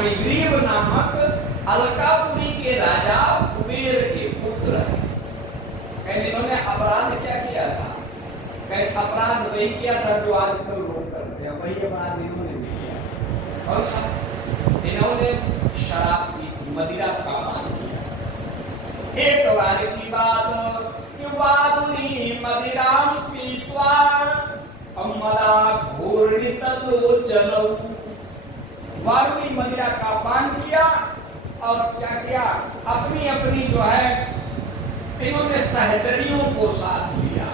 मणिग्रीव नामक अलकापुरी के राजा कुबेर के पुत्र हैं। कहीं इन्होंने अपराध क्या किया था? कहीं अपराध वही किया था जो आजकल लोग करते हैं, वही अपराध इन्होंने भी किया। और इन्होंने शराब पी थी, मदिरा का पान किया। एक बार की बात कि वारुणी मदिराम पीत्वा अमला घूर्णित लोचनौ, वारुणी मदिरा का पान किया और क्या किया, अपनी अपनी जो है इन्होंने सहचरियों को साथ लिया,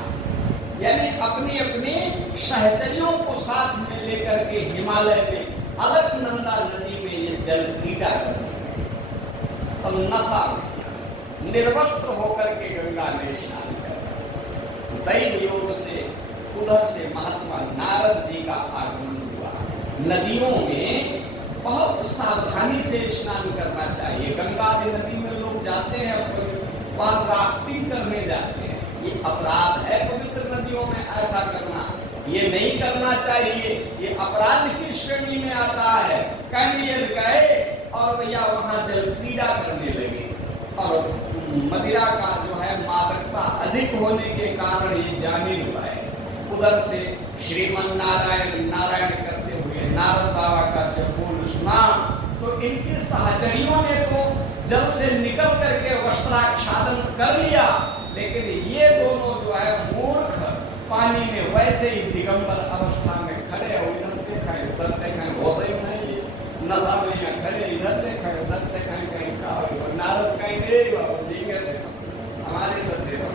यानी अपनी अपनी सहचरियों को साथ में लेकर के हिमालय में अलकनंदा नदी में ये जल क्रीड़ा करने लगे और नशा में निर्वस्त्र होकर के गंगा में स्नान कर। दैव योग से उधर से महात्मा नारद जी का आगमन हुआ। नदियों में बहुत सावधानी से स्नान करना चाहिए। गंगा नदी में लोग जाते हैं, वहां राफ्टिंग करने जाते हैं, ये अपराध है पवित्र नदियों में ऐसा करना, ये नहीं करना चाहिए, ये अपराध की श्रेणी में आता है। कहीं ये गए और भैया वहां जल क्रीड़ा करने लगे और मदिरा का जो है मादकता अधिक होने के कारण ये जाने हुआ है। उधर से श्रीमन नारायण नारायण करते हुए नारद बाबा का जब बोल सुना तो इनकी सहचरियों ने तो जल से निकल करके वस्त्राच्छादन कर लिया, लेकिन ये दोनों जो है मूर्ख पानी में वैसे ही दिगंबर अवस्था में खड़े हो, इधर देखा उधर देखा, वैसे ही नहीं नशा में यहाँ खड़े, इधर देखा उधर देखा, कहीं कहा नारद कहीं दे हमारे इधर देखो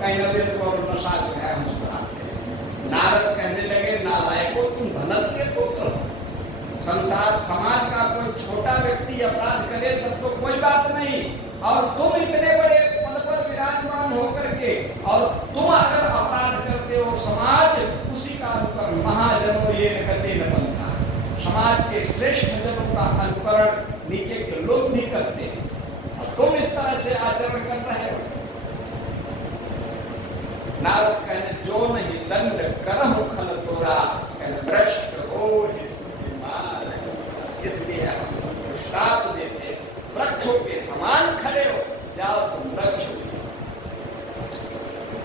कहीं नबी को नशा जो है मुस्कुराते। नारद कहने लगे नालायकों, तुम भनक के पुत्र, संसार समाज का कोई छोटा व्यक्ति अपराध करे तब तो कोई बात नहीं, और तुम इतने बड़े पद पर विराजमान होकर के और तुम अगर अपराध करते हो, समाज उसी का अनुकरण, महाजनों ये निकलते न बनता, समाज के श्रेष्ठ जनों का अनुकरण नीचे के लोग भी करते हैं, और तुम इस तरह से आचरण कर रहे हो। नारद कहने जो नहीं दंड करम खल तोरा, भ्रष्ट हो इसलिए हम तुमको श्राप देते, वृक्षों के समान खड़े हो जाओ तुम वृक्ष।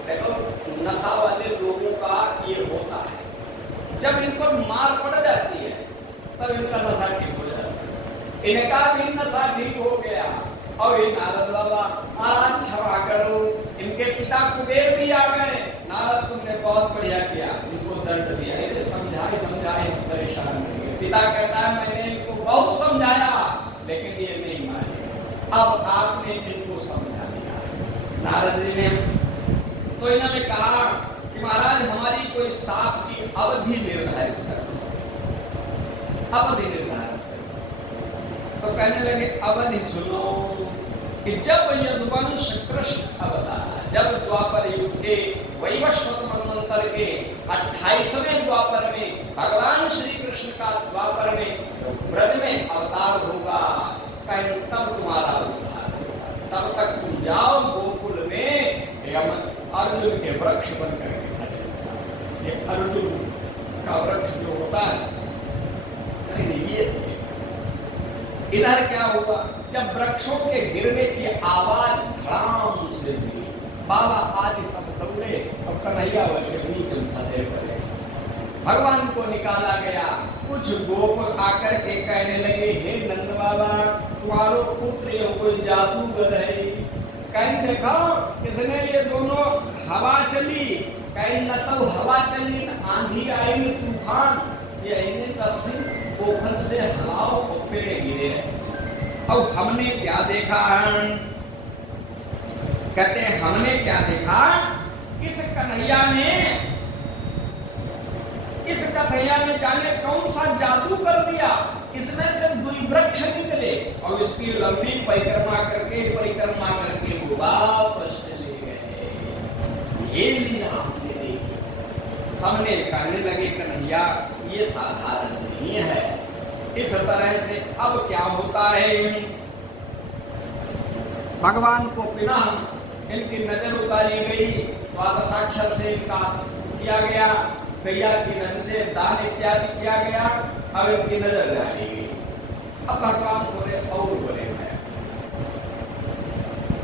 देखो नशा वाले लोगों का ये होता है, जब इन पर मार पड़ जाती है तब इनका नशा ठीक हो जाता है। इनका भी नशा ठीक हो गया और ये नारद बाबा आज क्षमा करो, इनके पिता कुबेर भी आ गए, नारद तुमने बहुत बढ़िया किया, इनको दंड दिया, इन्हें समझाए समझाए परेशान नहीं। पिता कहता है मैंने इनको बहुत समझाया लेकिन ये नहीं माने, अब आपने इनको समझा दिया। नारद जी ने तो इन्होंने कहा कि महाराज हमारी कोई साप की अवधि निर्धारित कर, अवधि निर्धारित कर। तो कहने लगे अवधि सुनो कि जब यदुवंश कृष्ण अवतारा, जब द्वापर युग के वैवस्वत मनवंतर के 28वें द्वापर में भगवान श्री कृष्ण का द्वापर में ब्रज में अवतार होगा, कहीं तब तुम्हारा उद्धार होगा। तब तक तुम जाओ गोकुल में अर्जुन के वृक्ष बनकर के खड़े। ये अर्जुन का वृक्ष जो होता है, ये इधर क्या हुआ, जब वृक्षों के गिरने की आवाज धड़ाम से हुई, बाबा आदि सब दौड़े और कन्हैया वैसे नीचे फंसे पड़े। भगवान को निकाला गया। कुछ गोप आकर के कहने लगे हे नंद बाबा तुम्हारो पुत्र ये कोई जादूगर है। कहीं देखा किसने ये दोनों हवा चली, कहीं न तो हवा चली न आंधी आई न तूफान, ये इन्हें का सिर पोखर से हलाओ और पेड़ गिरे। और हमने क्या देखा, कहते हैं हमने क्या देखा, इस कन्हैया ने जाने कौन सा जादू कर दिया, इसमें से दुई वृक्ष निकले और इसकी लंबी परिक्रमा करके वो वापस चले गए। ये लीला आपने देखी। सबने कहने लगे कन्हैया ये साधारण नहीं है। इस तरह से अब क्या होता है, भगवान को पुनः इनकी नजर उतारी गई, द्वादशाक्षर से इनका किया गया, गैया की नजर से दान इत्यादि किया गया, अब इनकी नजर डाली गई। अब भगवान बोले और बोले हैं।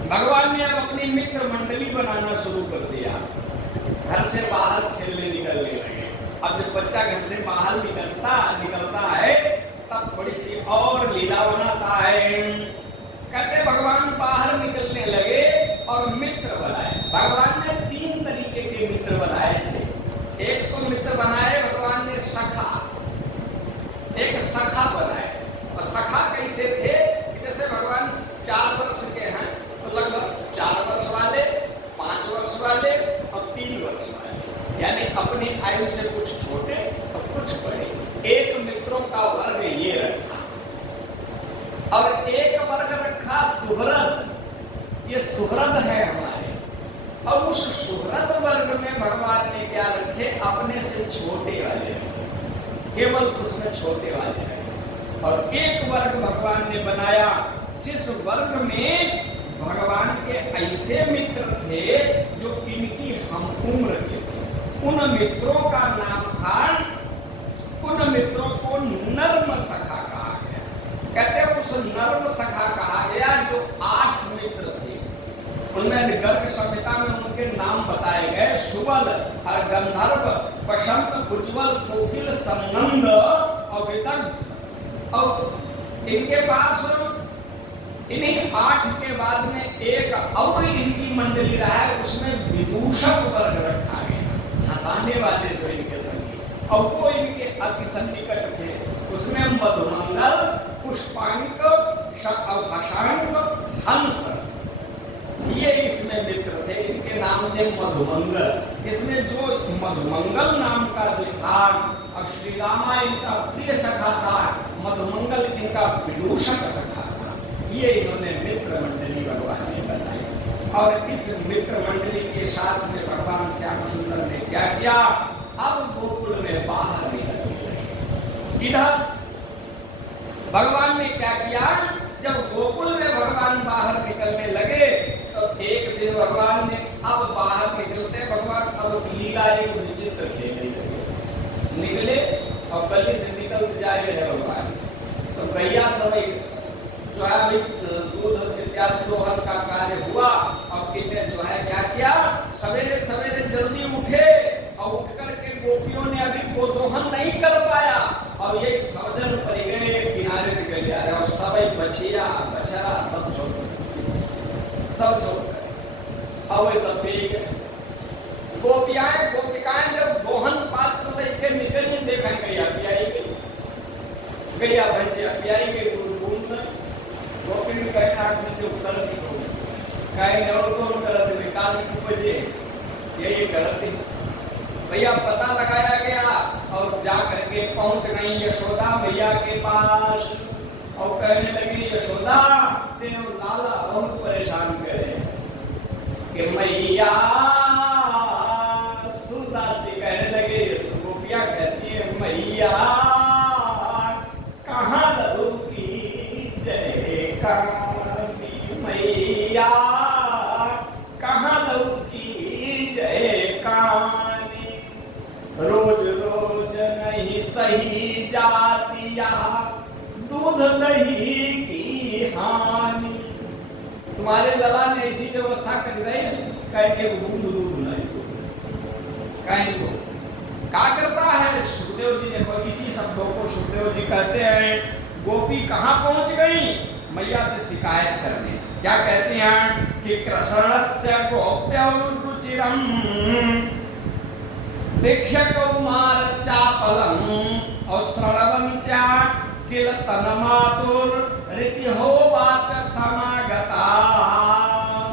भगवान ने अब अपनी मित्र मंडली बनाना शुरू कर दिया। घर से बाहर खेलने निकलने लगे। अब जब बच्चा घर से बाहर निकलता है तब थोड़ी सी और लीला बनाता है। कहते भगवान बाहर निकलने लगे और मित्र बनाए। भगवान ने 3 तरीके के मित्र बनाए थे। एक तो मित्र बनाए भगवान ने सखा, एक सखा बनाए। और सखा कैसे थे? जैसे भगवान 4 वर्ष के हैं तो लगभग 4 वर्ष वाले, 5 वर्ष वाले और 3 वर्ष वाले, यानी अपनी आयु से कुछ छोटे और कुछ बड़े। एक मित्रों का वर्ग ये रखा और एक वर्ग रखा सुहृद। ये सुहृद है हमारे। और उस सुहृद वर्ग में भगवान ने क्या रखे? अपने से छोटे वाले, केवल उसमें छोटे वाले रहे। और एक वर्ग भगवान ने बनाया जिस वर्ग में भगवान के ऐसे मित्र थे जो इनकी हम उम्र के थे। उन मित्रों का नाम था, उन मित्रों को नर्म सखा कहा गया। कहते उस नर्म सखा कहा गया जो 8 मित्र थे। उनमें गर्ग संहिता में उनके नाम बताए गए। सुबल और गंधर्व, बसंत, उज्ज्वल, कोकिल, संनंद और विदग्ध। और इनके पास इन्हीं 8 के बाद में एक और इनकी मंडली रहा है, उसमें विदूषक वर्ग रखा गया, हंसाने वाले जो इनके संगी। और वो इनके अति सन्निकट थे। उसमें मधुमंगल, पुष्पांक, शशांक, हंस, ये इसमें मित्र थे। इनके नाम थे मधुमंगल। इसमें जो मधुमंगल नाम का जो था, और श्री रामा इनका प्रिय सखा था, मधुमंगल इनका विदूषक सखा था। ये इन्होंने मित्र मंडली भगवान ने बनाई। और इस मित्र मंडली के साथ में भगवान श्याम सुंदर ने क्या किया? अब गोकुल में बाहर निकलने लगे। इधर भगवान ने क्या किया? जब गोकुल में भगवान बाहर निकलने लगे तो एक दिन भगवान ने अब बाहर निकलते भगवान अब लीला एक विचित्र खेलने लगे। निकले और गली से निकल जाए है भगवान। तो गैया समय जो है अभी दूध इत्यादि दोहन का कार्य हुआ और किन्ने जो है क्या किया? सवेरे सवेरे जल्दी उठे और उठ करके गोपियों ने अभी वो दोहन नहीं कर पाया और ये सर्जन पर गए, किनारे पे गए जा रहे और सब बछिया बछड़ा सब सो और वे सब पी गए। गोपिकाएं जब दोहन पात्र लेके निकली देखा गैया पियाई गई, गैया भैंसिया पियाई गई दूध में। गोपी ने कहना जो गलती हो कहेंगे और कौन गलती में काल की बजे यही गलती। भैया पता लगाया गया और जा करके पहुंच गई यशोदा मैया के पास और कहने लगी यशोदा तेरे लाला बहुत परेशान करे कि मैया। सूरदास जी कहने लगे, गोपिया कहती है मैया कहाँ लगी जय कानी, मैया कहाँ लगी जय कानी। रोज रोज नहीं सही जाती दूध दही की हानि। तुम्हारे लला ने ऐसी व्यवस्था कर दी कह के दूध नहीं कहीं को क्या करता है। सुखदेव जी देखो इसी शब्दों को सुखदेव जी कहते हैं गोपी कहाँ पहुंच गई? मैया से शिकायत करने। क्या कहते हैं कि कृष्णस्य गोप्यरुचिरम भिक्षकौमार चापलम और श्रणवंत्या किल तन्मातुर रीति होवाच समागता।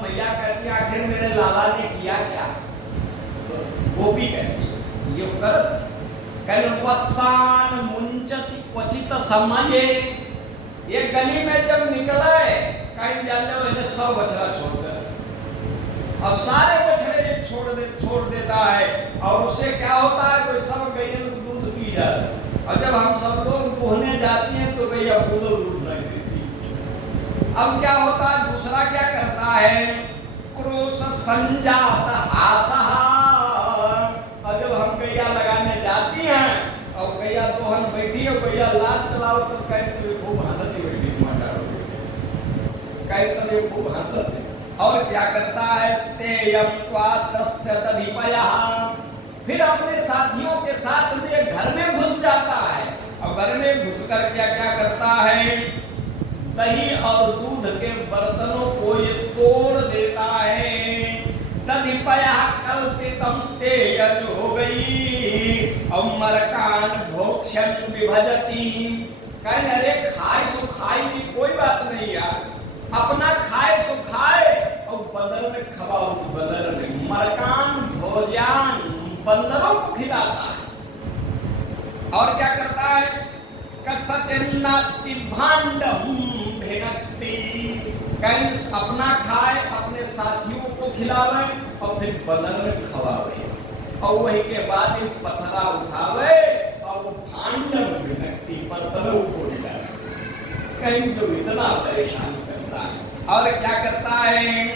मैया कहती आखिर मेरे लाला ने किया क्या? गोपी कहती ये कर वत्सान मुंचति क्वचित समये। ये गली में जब निकले कहीं जाने इन्हें सब बछड़ा छोड़ देता और सारे बछड़े छोड़ देता है और उससे क्या होता है कोई सब गैया दूध पी जाते। और जब हम सब लोग दुहने जाती हैं तो गैया दूध नहीं देती। अब क्या होता है? दूसरा क्या करता है? क्रोश संजात हासा। और जब हम गैया लगाने जाती हैं और गैया दोहन बैठी हो, गैया लाल चलाओ तो कहे तो खूब हंसती बैठी मारो, कहे तो ये खूब हंसते। और क्या करता है, स्तेयम त्वातस्य तधिपयः, फिर अपने साथियों के साथ में घर में घुस जाता है, और घर में घुसकर क्या क्या करता है, दही और दूध के बर्तनों को ये तोड़ देता है। तधिपयः कल्पितम स्तेय जो हो गई, और मरकान भोक्ष्यं विभजति, कहे अरे खाए सो खाई नहीं, कोई बात नहीं यार, अपना खाए सो खाए, और बदल में खवाओ, बदल में मरकान भोजान, बंदरों को खिलाता है। और क्या करता है, कसचिन्नाति भांडम भेनक्ति, कहीं अपना खाए, अपने साथियों को खिलावे, और फिर बदल में खवावे, और वही के बाद इन पथरा उठावे और वो भांडम भेनक्ति, बर्तनों को हिलावे, कहीं तो इतना परेशान करता है। और क्या करता है,